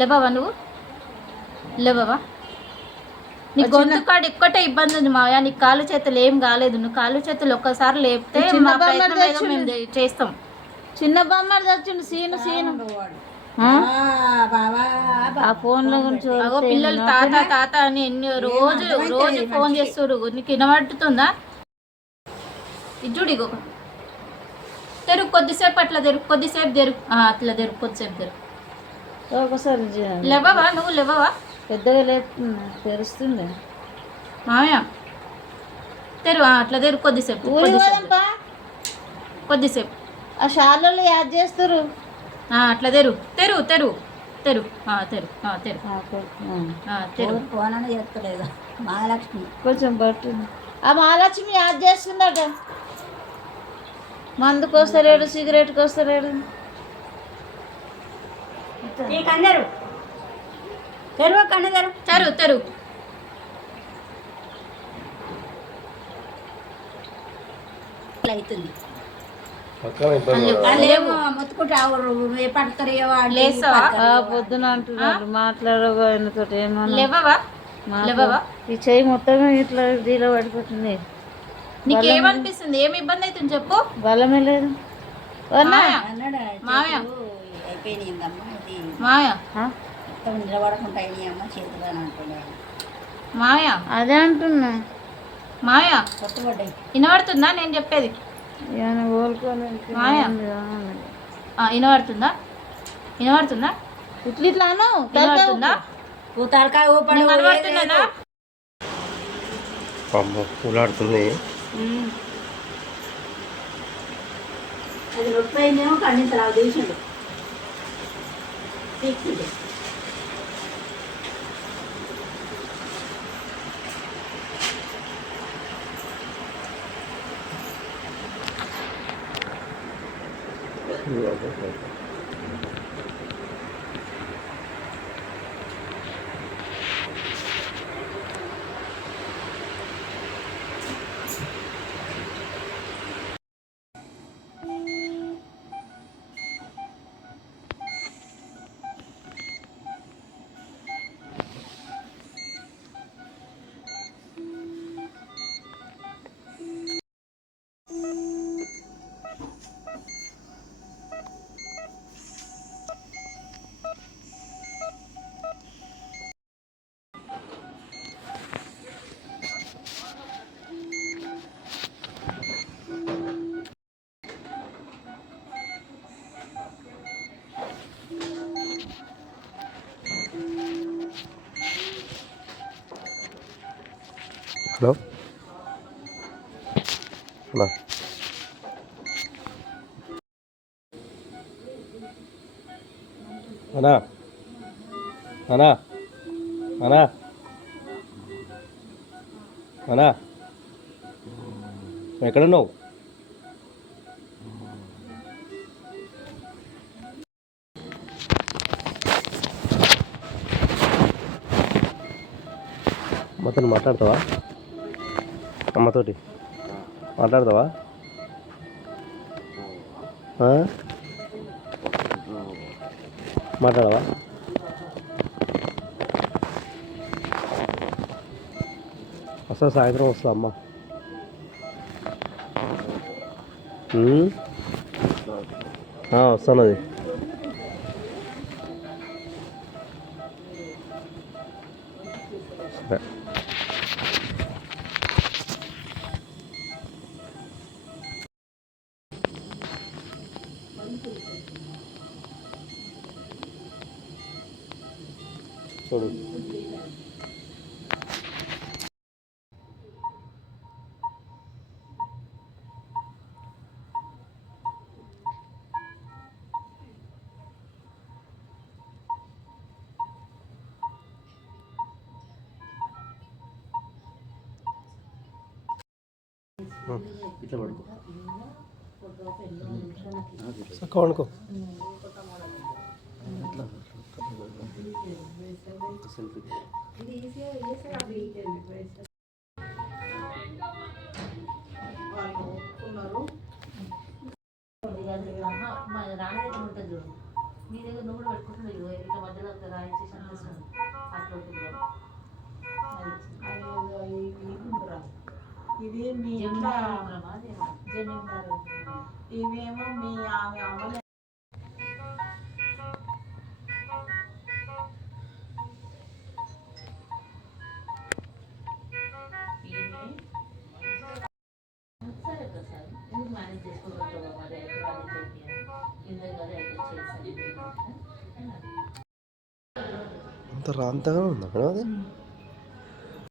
లేవవా నువ్వు లేవవా? నీ గొంతు కాడ ఒక్కటే ఇబ్బంది ఉంది మావయ్య. నీకు కాళ్ళు చేతులు ఏం కాలేదు. నువ్వు కాళ్ళు చేతులు ఒక్కసారి లేపితే మేము చేస్తాం. చిన్న బామ్మారు తెచ్చిండు సీను ఆ ఫోన్ల గురించి పిల్లలు తాత తాత అని రోజు ఫోన్ చేస్తారు. నీకు వినబడుతుందా? ఇజ్జుడి తెరుగు కొద్దిసేపు అట్లా కొద్దిసేపు అట్లా కొద్దిసేపు ఒకసారి లేవవా? నువ్వు లేవవా? పెద్దగా లేపుతున్నా తెరుస్తుంది మామయ్య. అట్లా కొద్దిసేపు ఆ షాలలో యాడ్ చేస్తారు. అట్లా తెరు మహాలక్ష్మి కొంచెం పట్టింది. ఆ మహాలక్ష్మి యాడ్ చేస్తుందట. మందుకు వస్తలేడు, సిగరెట్కి వస్తలేడు. తెరు అవుతుంది పొద్దున అంటున్నారు మాట్లాడబోయినతో ఏమన్నా ఈ చెయ్యి మొత్తం ఇట్లా దీలో పడిపోతుంది. నీకేమనిపిస్తుంది? ఏమి ఇబ్బంది అవుతుంది చెప్పు. బలమే లేదు అదే అంటున్నా. మాయా వినబడుతుందా నేను చెప్పేది? వినబడుతుందా? ఇట్లాను వినబడుతుందా? పూలాడుతుంది. అది నొప్పి అయిందేమో ఖండించాలి. ఆ దేశంలో హలో అన్నా అన్నా అన్నా అన్నా ఎక్కడున్నావు? అమ్మతో మాట్లాడతావా? అమ్మతోటి మాట్లాడతావా? మాట్లాడవా? వస్తా, సాయంత్రం వస్తా అమ్మ. వస్తాను అది. సరే. చూడు ఇట్లా పడుకో, చక్క వండుకో. రాణి ఉంటుంది చూడు, నీ దగ్గర నువ్వు కూడా పెట్టుకుంటున్నావు ఇట్లా మధ్యలో రాయించేసి అనిపిస్తుంది అట్లా ఉంటుంది. ఇది మీ జమీందారు, ఇవేమో మీ ఆమె అమలు. సరే ప్రసాద్, ఎందుకు మేనేజ్ చేసుకోగలుగుతావు మరి అంత రాంతగా ఉందా మేడం అది?